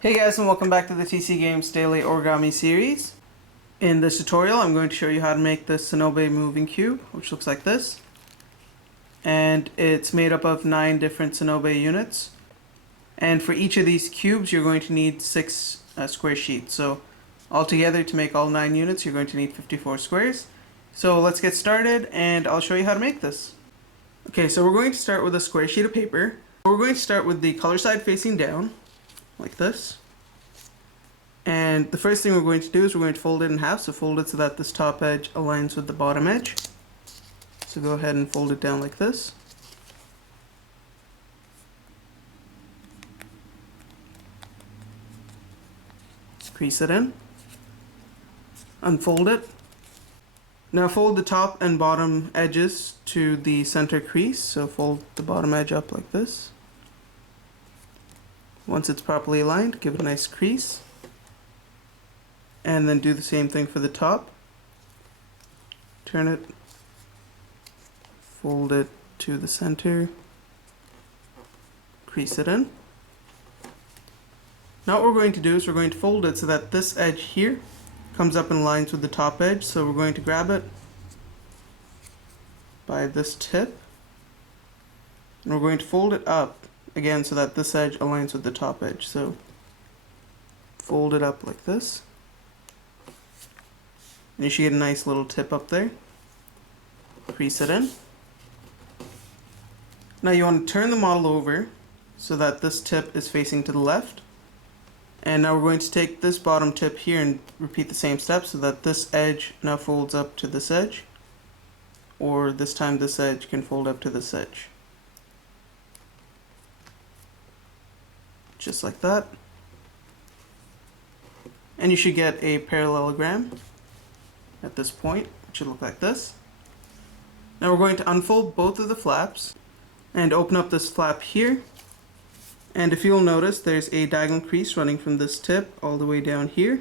Hey guys, and welcome back to the TC Games Daily Origami series. In this tutorial I'm going to show you how to make this Sonobe moving cube, which looks like this. And it's made up of 9 different Sonobe units. And for each of these cubes you're going to need 6 square sheets. So altogether, to make all 9 units you're going to need 54 squares. So let's get started and I'll show you how to make this. Okay, so we're going to start with a square sheet of paper. We're going to start with the color side facing down, like this. And the first thing we're going to do is we're going to fold it in half. So fold it so that this top edge aligns with the bottom edge. So go ahead and fold it down like this. Crease it in. Unfold it. Now fold the top and bottom edges to the center crease. So fold the bottom edge up like this. Once it's properly aligned, give it a nice crease. And then do the same thing for the top. Turn it, fold it to the center, crease it in. Now what we're going to do is we're going to fold it so that this edge here comes up in lines with the top edge. So we're going to grab it by this tip, and we're going to fold it up again so that this edge aligns with the top edge. So fold it up like this. And you should get a nice little tip up there. Crease it in. Now you want to turn the model over so that this tip is facing to the left. And now we're going to take this bottom tip here and repeat the same steps so that this edge now folds up to this edge. Or this time this edge can fold up to this edge. Just like that. And you should get a parallelogram at this point. It should look like this. Now we're going to unfold both of the flaps and open up this flap here. And if you'll notice, there's a diagonal crease running from this tip all the way down here.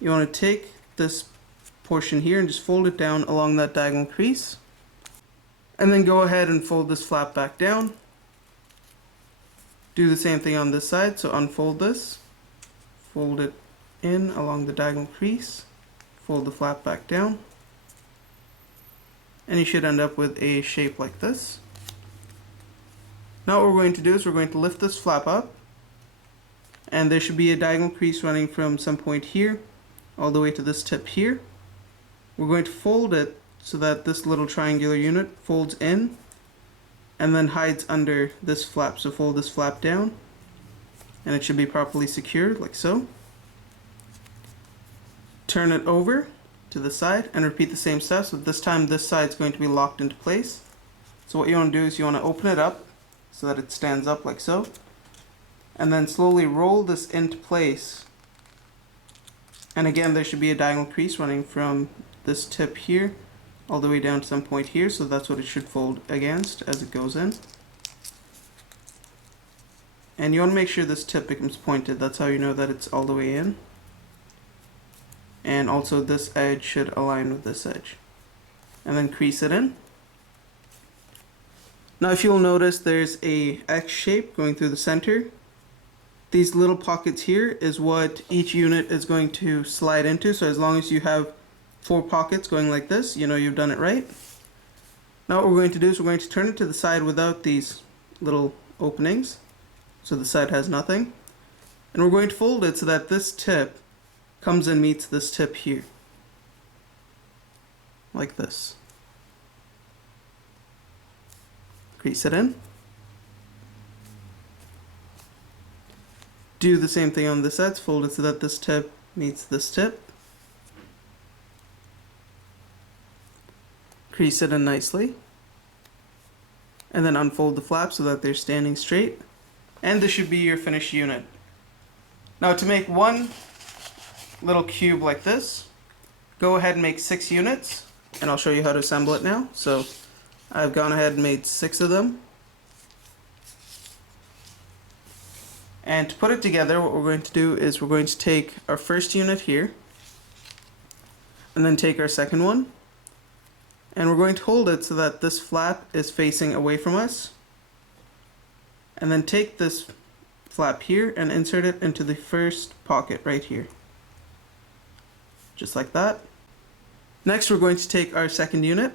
You want to take this portion here and just fold it down along that diagonal crease. And then go ahead and fold this flap back down. Do the same thing on this side, so unfold this, fold it in along the diagonal crease, fold the flap back down, and you should end up with a shape like this. Now what we're going to do is we're going to lift this flap up, and there should be a diagonal crease running from some point here all the way to this tip here. We're going to fold it so that this little triangular unit folds in and then hides under this flap. So fold this flap down and it should be properly secured like so. Turn it over to the side and repeat the same steps, but this time this side is going to be locked into place. So what you want to do is you want to open it up so that it stands up like so, and then slowly roll this into place. And again, there should be a diagonal crease running from this tip here all the way down to some point here, so that's what it should fold against as it goes in. And you want to make sure this tip becomes pointed. That's how you know that it's all the way in. And also this edge should align with this edge. And then crease it in. Now if you'll notice, there's a X shape going through the center. These little pockets here is what each unit is going to slide into. So as long as you have 4 pockets going like this, you know you've done it right. Now what we're going to do is we're going to turn it to the side without these little openings. So the side has nothing. And we're going to fold it so that this tip comes and meets this tip here. Like this. Crease it in. Do the same thing on this side. Fold it so that this tip meets this tip. Crease it in nicely. And then unfold the flap so that they're standing straight. And this should be your finished unit. Now to make one little cube like this, go ahead and make 6 units, and I'll show you how to assemble it now. So I've gone ahead and made 6 of them. And to put it together, what we're going to do is we're going to take our first unit here, and then take our second one, and we're going to hold it so that this flap is facing away from us, and then take this flap here and insert it into the first pocket right here. Just like that. Next, we're going to take our second unit.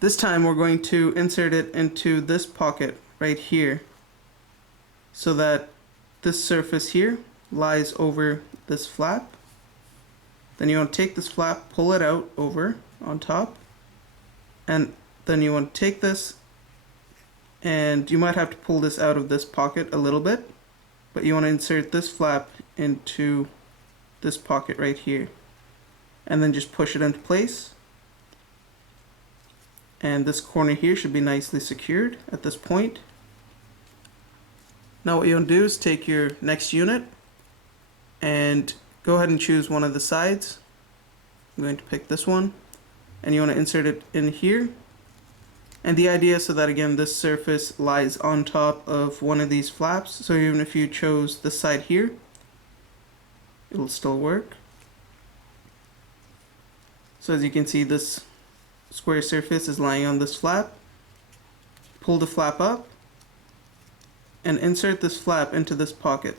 This time we're going to insert it into this pocket right here so that this surface here lies over this flap. Then you want to take this flap, pull it out over on top, and then you want to take this, and you might have to pull this out of this pocket a little bit, but you want to insert this flap into this pocket right here, and then just push it into place. And this corner here should be nicely secured at this point. Now what you want to do is take your next unit and go ahead and choose one of the sides. I'm going to pick this one, and you want to insert it in here. And the idea is so that again this surface lies on top of one of these flaps, so even if you chose this side here, it'll still work. So as you can see, this square surface is lying on this flap. Pull the flap up and insert this flap into this pocket.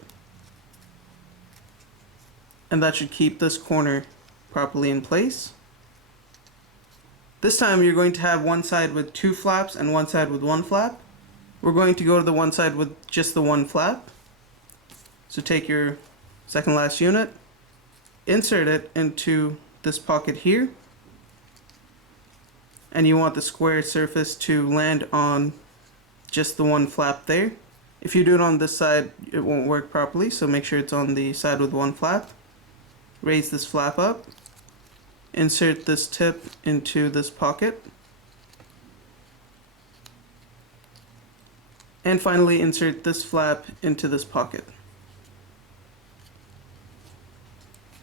And that should keep this corner properly in place. This time you're going to have one side with two flaps and one side with one flap. We're going to go to the one side with just the one flap. So take your second last unit, insert it into this pocket here, and you want the square surface to land on just the one flap there. If you do it on this side, it won't work properly, so make sure it's on the side with one flap. Raise this flap up, insert this tip into this pocket, and finally insert this flap into this pocket.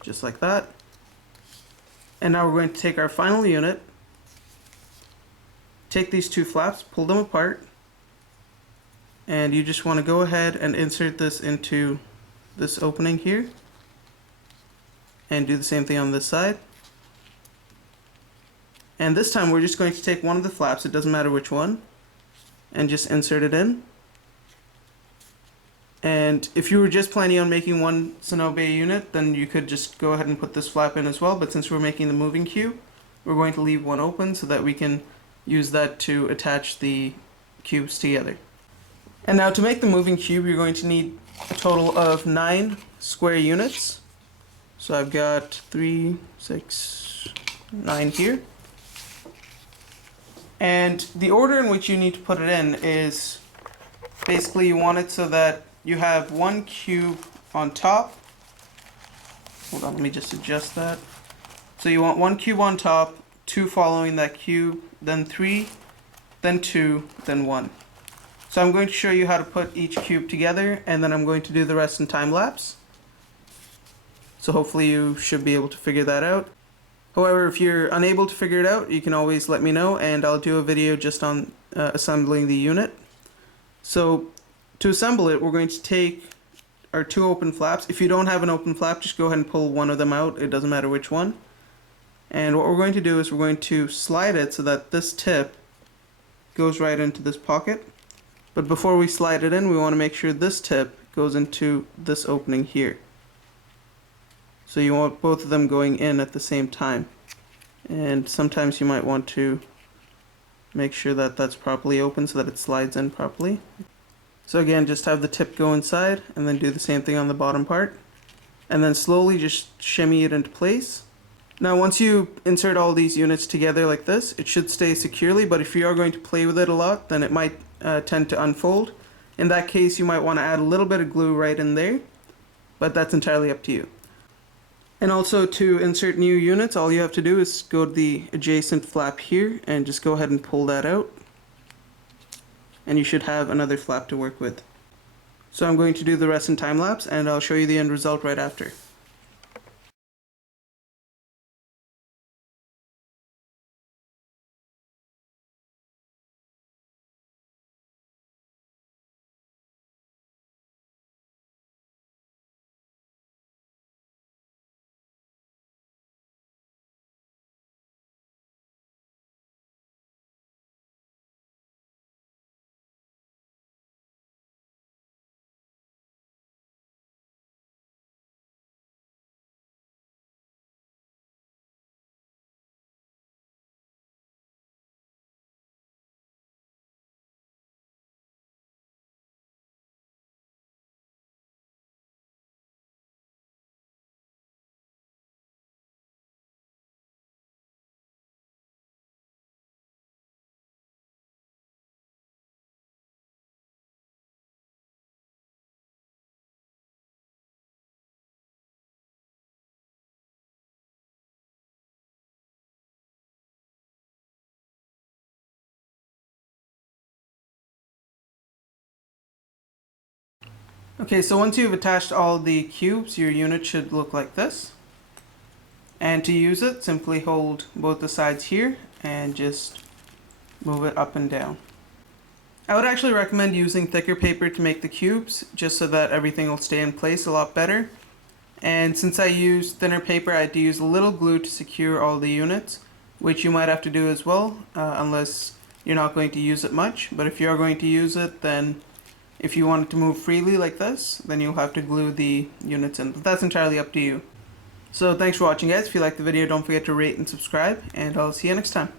Just like that. And now we're going to take our final unit, take these two flaps, pull them apart, and you just want to go ahead and insert this into this opening here, and do the same thing on this side. And this time we're just going to take one of the flaps, it doesn't matter which one, and just insert it in. And if you were just planning on making one Sonobe unit, then you could just go ahead and put this flap in as well, but since we're making the moving cube, we're going to leave one open so that we can use that to attach the cubes together. And now to make the moving cube, you're going to need a total of 9 square units. So I've got 3, 6, 9 here. And the order in which you need to put it in is basically you want it so that you have one cube on top. Hold on, let me just adjust that. So you want one cube on top, 2 following that cube, then 3, then 2, then 1. So I'm going to show you how to put each cube together, and then I'm going to do the rest in time lapse. So hopefully you should be able to figure that out. However, if you're unable to figure it out, you can always let me know, and I'll do a video just on assembling the unit. So to assemble it, we're going to take our 2 open flaps. If you don't have an open flap, just go ahead and pull one of them out. It doesn't matter which one. And what we're going to do is we're going to slide it so that this tip goes right into this pocket. But before we slide it in, we want to make sure this tip goes into this opening here. So you want both of them going in at the same time. And sometimes you might want to make sure that that's properly open so that it slides in properly. So again, just have the tip go inside and then do the same thing on the bottom part. And then slowly just shimmy it into place. Now once you insert all these units together like this, it should stay securely, but if you are going to play with it a lot, then it might tend to unfold. In that case, you might want to add a little bit of glue right in there, but that's entirely up to you. And also to insert new units, all you have to do is go to the adjacent flap here and just go ahead and pull that out. And you should have another flap to work with. So I'm going to do the rest in time lapse, and I'll show you the end result right after. Okay, so once you've attached all the cubes, your unit should look like this. And to use it, simply hold both the sides here and just move it up and down. I would actually recommend using thicker paper to make the cubes, just so that everything will stay in place a lot better. And since I use thinner paper, I had to use a little glue to secure all the units, which you might have to do as well, unless you're not going to use it much. But if you are going to use it, then if you want it to move freely like this, then you'll have to glue the units in. But that's entirely up to you. So thanks for watching, guys. If you liked the video, don't forget to rate and subscribe, and I'll see you next time.